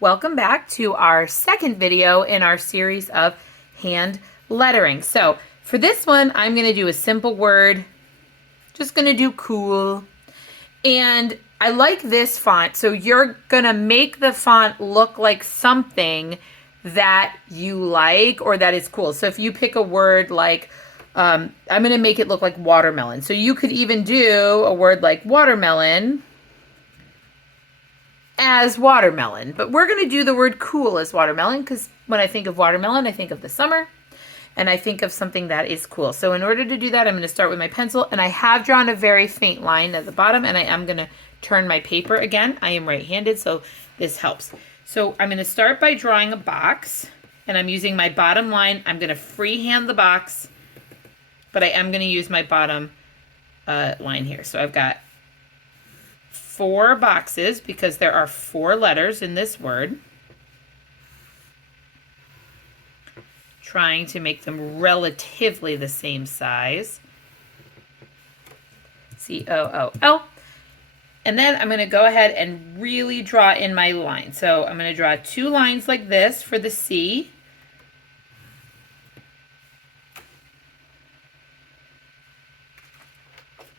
Welcome back to our second video in our series of hand lettering. So for this one, I'm going to do a simple word, just going to do cool. And I like this font, so you're going to make the font look like something that you like or that is cool. So if you pick a word like, I'm going to make it look like watermelon. So you could even do a word like watermelon as watermelon, but we're going to do the word cool as watermelon because when I think of watermelon, I think of the summer and I think of something that is cool. So in order to do that, I'm going to start with my pencil, and I have drawn a very faint line at the bottom, and I am going to turn my paper again. I am right-handed, so this helps. So I'm going to start by drawing a box, and I'm using my bottom line. I'm going to freehand the box, but I am going to use my bottom line here. So I've got 4 boxes because there are 4 letters in this word. Trying to make them relatively the same size. C-O-O-L. And then I'm going to go ahead and really draw in my line. So I'm going to draw 2 lines like this for the C.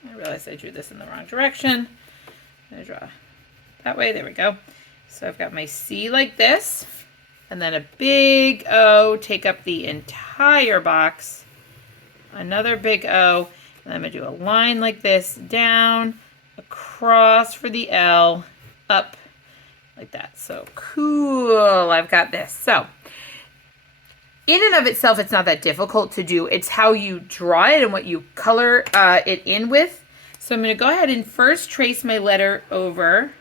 I realized I drew this in the wrong direction. I'm going to draw that way. There we go. So I've got my C like this. And then a big O, take up the entire box. Another big O. And I'm going to do a line like this, down, across for the L, up, like that. So cool, I've got this. So in and of itself, it's not that difficult to do. It's how you draw it and what you color it in with. So I'm going to go ahead and first trace my letter over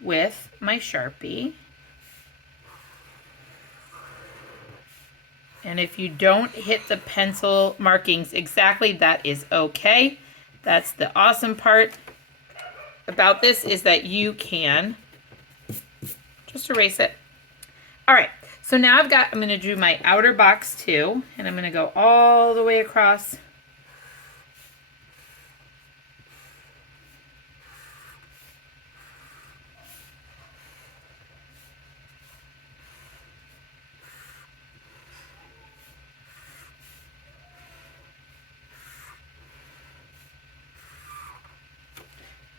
with my Sharpie. And if you don't hit the pencil markings exactly, that is okay. That's the awesome part about this, is that you can just erase it. All right, so now I'm going to do my outer box too, and I'm going to go all the way across.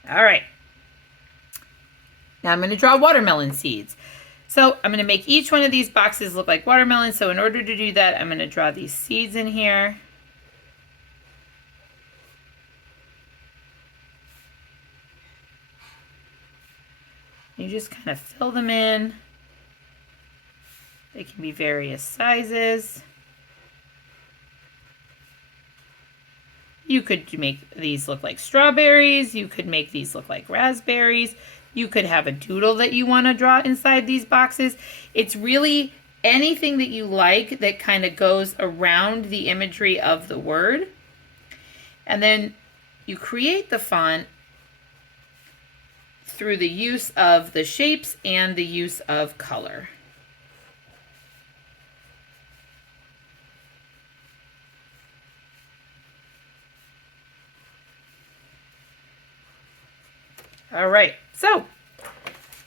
All right, now I'm going to draw watermelon seeds. So I'm going to make each one of these boxes look like watermelon. So in order to do that, I'm going to draw these seeds in here. You just kind of fill them in. They can be various sizes. You could make these look like strawberries. You could make these look like raspberries. You could have a doodle that you want to draw inside these boxes. It's really anything that you like that kind of goes around the imagery of the word. And then you create the font through the use of the shapes and the use of color. All right, so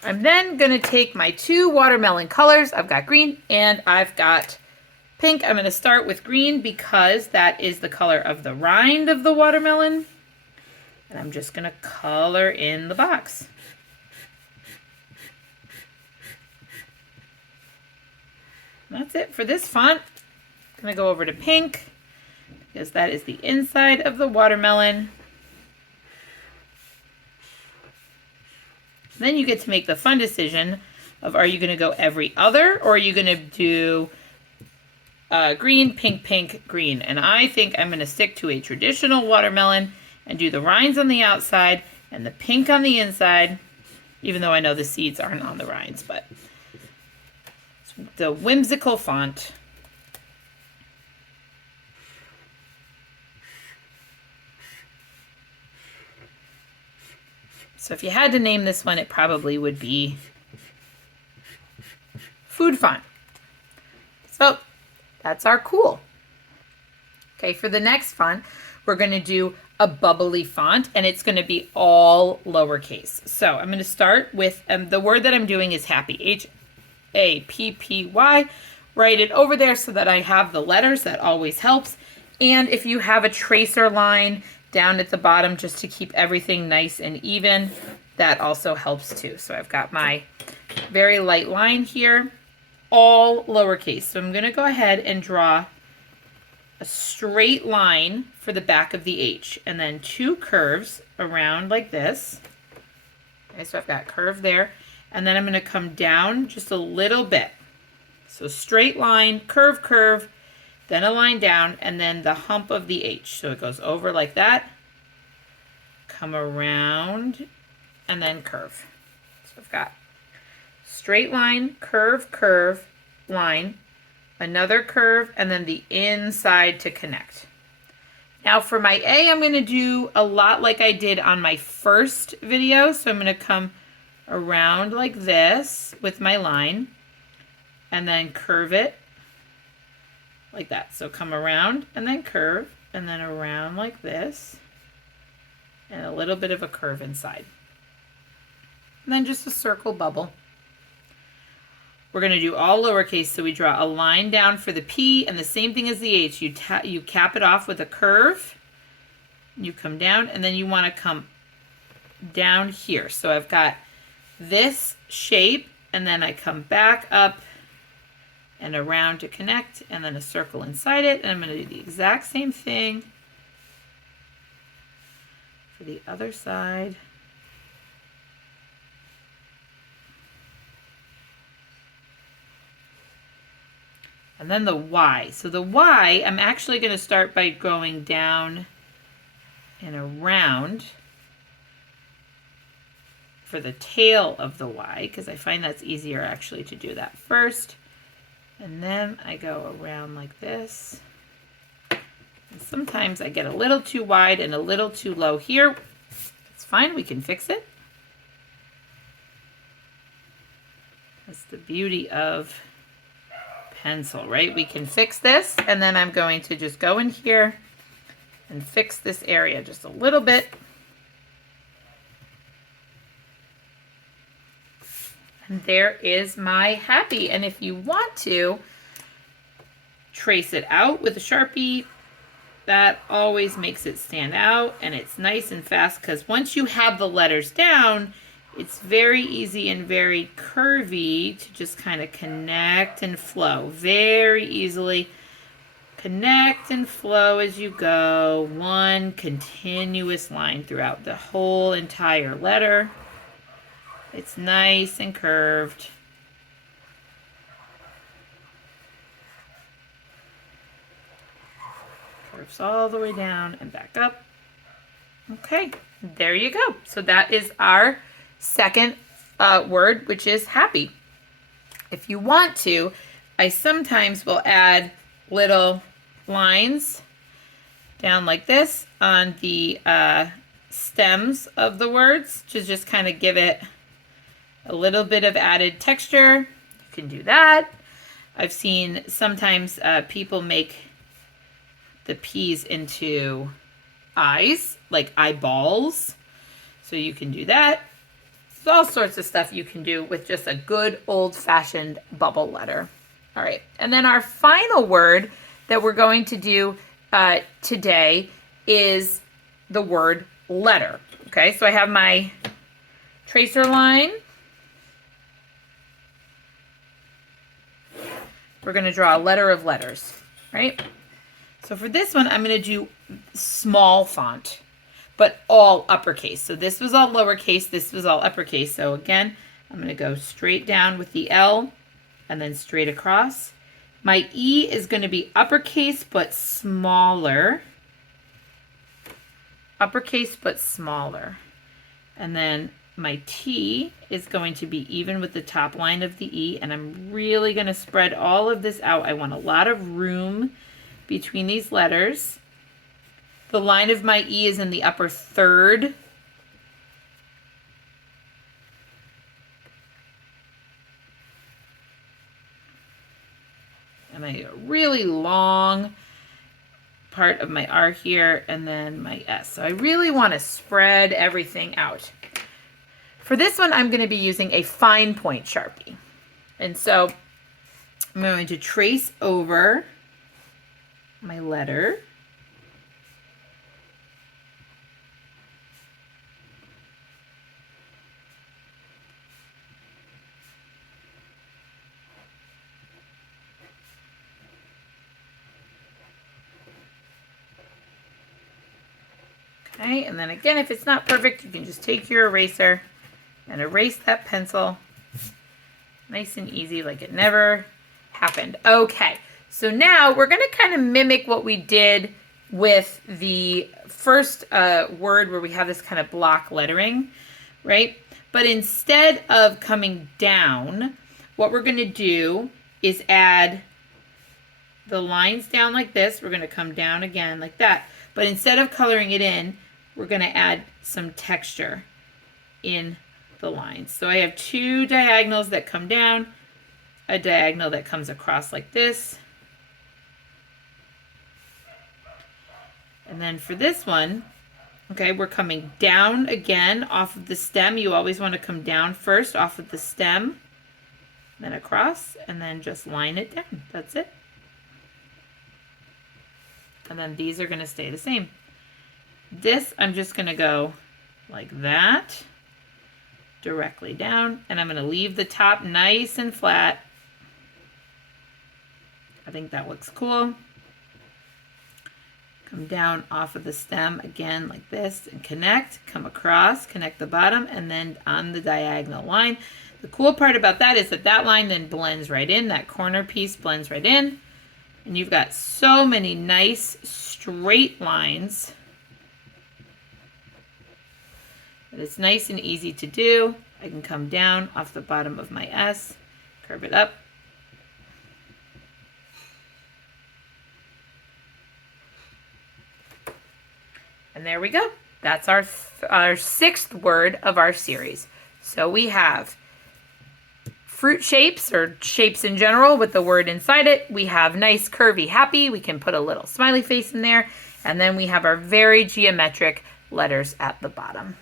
I'm then going to take my 2 watermelon colors. I've got green and I've got pink. I'm going to start with green because that is the color of the rind of the watermelon. And I'm just going to color in the box. And that's it for this font. I'm going to go over to pink because that is the inside of the watermelon. Then you get to make the fun decision of, are you going to go every other, or are you going to do green, pink, pink, green? And I think I'm going to stick to a traditional watermelon and do the rinds on the outside and the pink on the inside, even though I know the seeds aren't on the rinds, but it's the whimsical font. So if you had to name this one, it probably would be Food Font. So that's our cool. Okay, for the next font, we're going to do a bubbly font, and it's going to be all lowercase. So I'm going to start with, the word that I'm doing is happy, Happy. Write it over there so that I have the letters. That always helps. And if you have a tracer line down at the bottom just to keep everything nice and even, that also helps too. So I've got my very light line here, all lowercase. So I'm going to go ahead and draw a straight line for the back of the H, and then 2 curves around like this. Okay, so I've got curve there, and then I'm going to come down just a little bit. So straight line, curve, curve, then a line down, and then the hump of the H. So it goes over like that, come around, and then curve. So I've got straight line, curve, curve, line, another curve, and then the inside to connect. Now for my A, I'm going to do a lot like I did on my first video. So I'm going to come around like this with my line and then curve it like that. So come around and then curve and then around like this and a little bit of a curve inside. And then just a circle bubble. We're going to do all lowercase, so we draw a line down for the P, and the same thing as the H. You cap it off with a curve. You come down, and then you want to come down here. So I've got this shape, and then I come back up and around to connect, and then a circle inside it. And I'm going to do the exact same thing for the other side. And then the Y. So the Y, I'm actually going to start by going down and around for the tail of the Y, because I find that's easier actually to do that first. And then I go around like this. And sometimes I get a little too wide and a little too low here. It's fine, we can fix it. That's the beauty of pencil, right? We can fix this, and then I'm going to just go in here and fix this area just a little bit. And there is my happy. And if you want to trace it out with a Sharpie, that always makes it stand out, and it's nice and fast, because once you have the letters down, it's very easy and very curvy to just kind of connect and flow. Very easily connect and flow as you go. One continuous line throughout the whole entire letter. It's nice and curved. Curves all the way down and back up. Okay, there you go. So that is our second word, which is happy. If you want to, I sometimes will add little lines down like this on the stems of the words to just kind of give it a little bit of added texture. You can do that. I've seen sometimes people make the P's into eyes, like eyeballs. So you can do that. There's all sorts of stuff you can do with just a good old-fashioned bubble letter. All right, and then our final word that we're going to do today is the word letter. Okay, so I have my tracer line. We're going to draw a letter of letters, right? So for this one, I'm going to do small font, but all uppercase. So this was all lowercase, this was all uppercase. So again, I'm going to go straight down with the L and then straight across. My E is going to be uppercase but smaller. Uppercase but smaller. And then my T is going to be even with the top line of the E, and I'm really going to spread all of this out. I want a lot of room between these letters. The line of my E is in the upper third. And a really long part of my R here and then my S. So I really want to spread everything out. For this one, I'm going to be using a fine point Sharpie. And so I'm going to trace over my letter. Okay, and then again, if it's not perfect, you can just take your eraser and erase that pencil. Nice and easy, like it never happened. Okay, so now we're going to kind of mimic what we did with the first word where we have this kind of block lettering, right? But instead of coming down, what we're going to do is add the lines down like this. We're going to come down again like that. But instead of coloring it in, we're going to add some texture in the lines. So I have two diagonals that come down, a diagonal that comes across like this. And then for this one, okay, we're coming down again off of the stem. You always want to come down first off of the stem, then across, and then just line it down. That's it. And then these are going to stay the same. This, I'm just going to go like that, directly down, and I'm going to leave the top nice and flat. I think that looks cool. Come down off of the stem again like this and connect, come across, connect the bottom, and then on the diagonal line. The cool part about that is that that line then blends right in, that corner piece blends right in, and you've got so many nice straight lines. But it's nice and easy to do. I can come down off the bottom of my S, curve it up. And there we go. That's our sixth word of our series. So we have fruit shapes or shapes in general with the word inside it. We have nice, curvy, happy. We can put a little smiley face in there. And then we have our very geometric letters at the bottom.